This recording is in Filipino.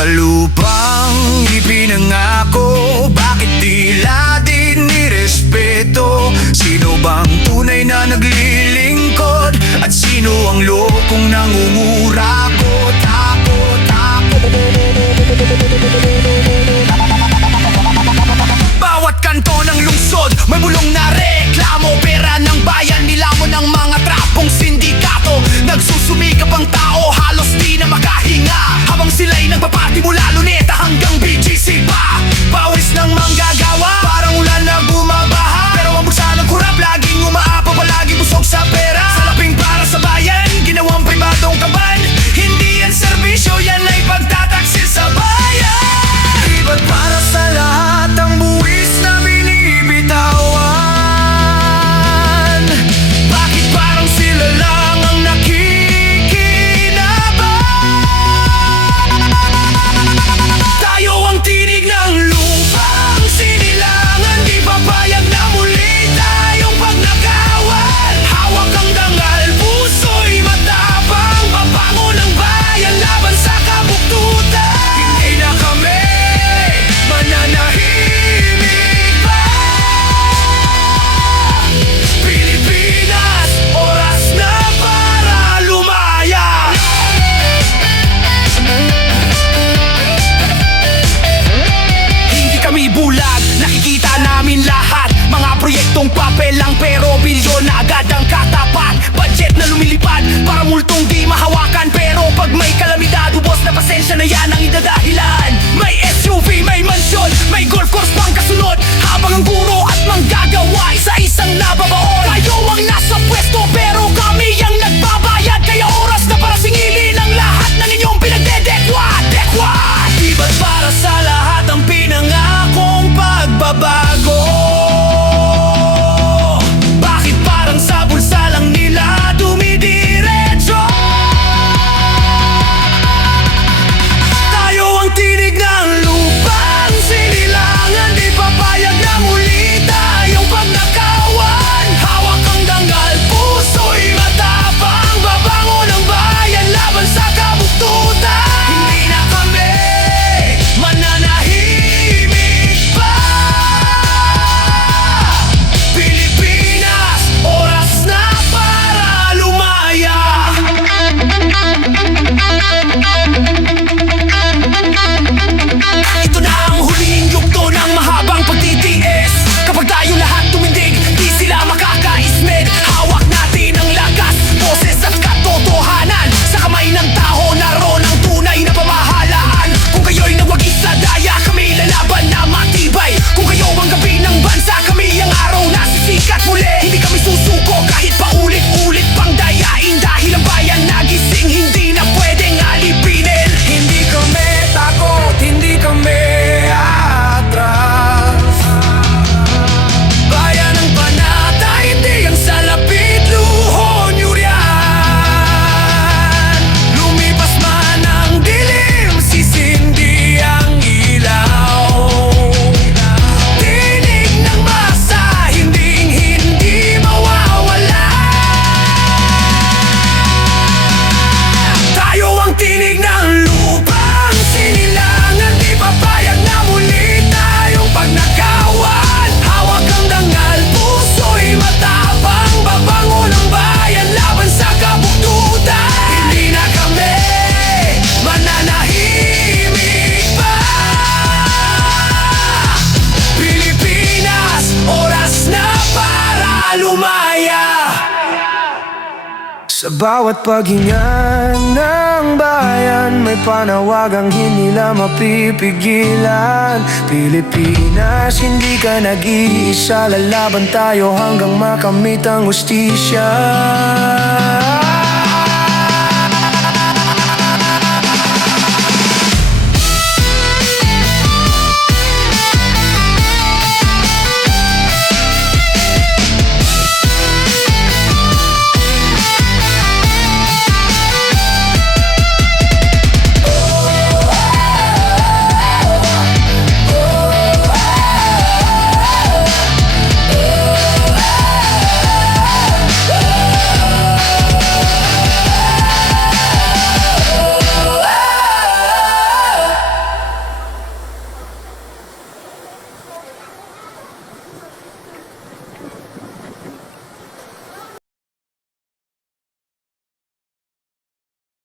sa lupang ipinangako Bakit di tila di nirespeto? Sino bang tunay na naglilingkod? At sino ang lokong nangunguna? lumaya. Sa bawat paghinga ng bayan May panawagang hindi nila mapipigilan. Pilipinas, hindi ka nag-iisa. Lalaban tayo hanggang makamit ang ustisya